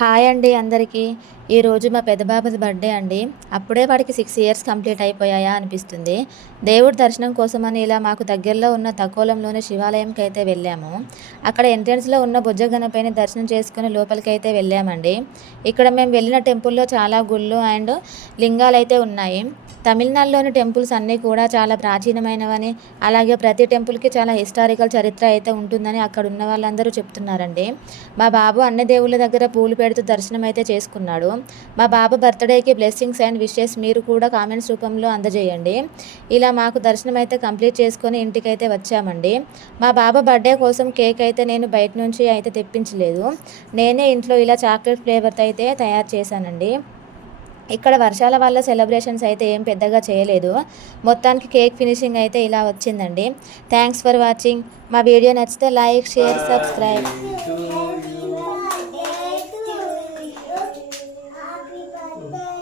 Hi అండి అందరికీ. ఈరోజు మా పెద్ద బాబుది బర్త్‌డే అండి. అప్పుడే వాడికి 6 ఇయర్స్ కంప్లీట్ అయిపోయాయా అనిపిస్తుంది. దేవుడి దర్శనం కోసమని ఇలా మాకు దగ్గరలో ఉన్న తకోలంలోని శివాలయంకైతే వెళ్ళాము. అక్కడ ఎంట్రన్స్‌లో ఉన్న బొజ్జ గణపయ్యని దర్శనం చేసుకొని లోపలికైతే వెళ్ళామండి. ఇక్కడ మేము వెళ్ళిన టెంపుల్‌లో చాలా గుళ్ళు అండ్ లింగాలైతే ఉన్నాయి. తమిళనాడులోని టెంపుల్స్ అన్నీ కూడా చాలా ప్రాచీనమైనవని, అలాగే ప్రతి టెంపుల్‌కి చాలా హిస్టారికల్ చరిత్ర అయితే ఉంటుందని అక్కడ ఉన్న వాళ్ళందరూ చెప్తున్నారండి. మా బాబు అన్ని దేవుళ్ళ దగ్గర పూలు పెడుతూ దర్శనం అయితే చేసుకున్నాడు. మా బాబు బర్త్‌డేకి బ్లెస్సింగ్స్ అండ్ విషెస్ మీరు కూడా కామెంట్స్ రూపంలో అందజేయండి. ఇలా మాకు దర్శనం అయితే కంప్లీట్ చేసుకొని ఇంటికైతే వచ్చామండి. మా బాబు బర్త్‌డే కోసం కేక్ అయితే నేను బయట నుంచి అయితే తెప్పించలేదు. నేనే ఇంట్లో ఇలా చాక్లెట్ ఫ్లేవర్‌తో అయితే తయారు చేశానండి. ఇక్కడ వర్షాల వల్ల సెలబ్రేషన్స్ అయితే ఏం పెద్దగా చేయలేదు. మొత్తానికి కేక్ ఫినిషింగ్ అయితే ఇలా వచ్చిందండి. Thanks for watching. మా వీడియో నచ్చితే like, share, subscribe. Happy birthday to you. Happy birthday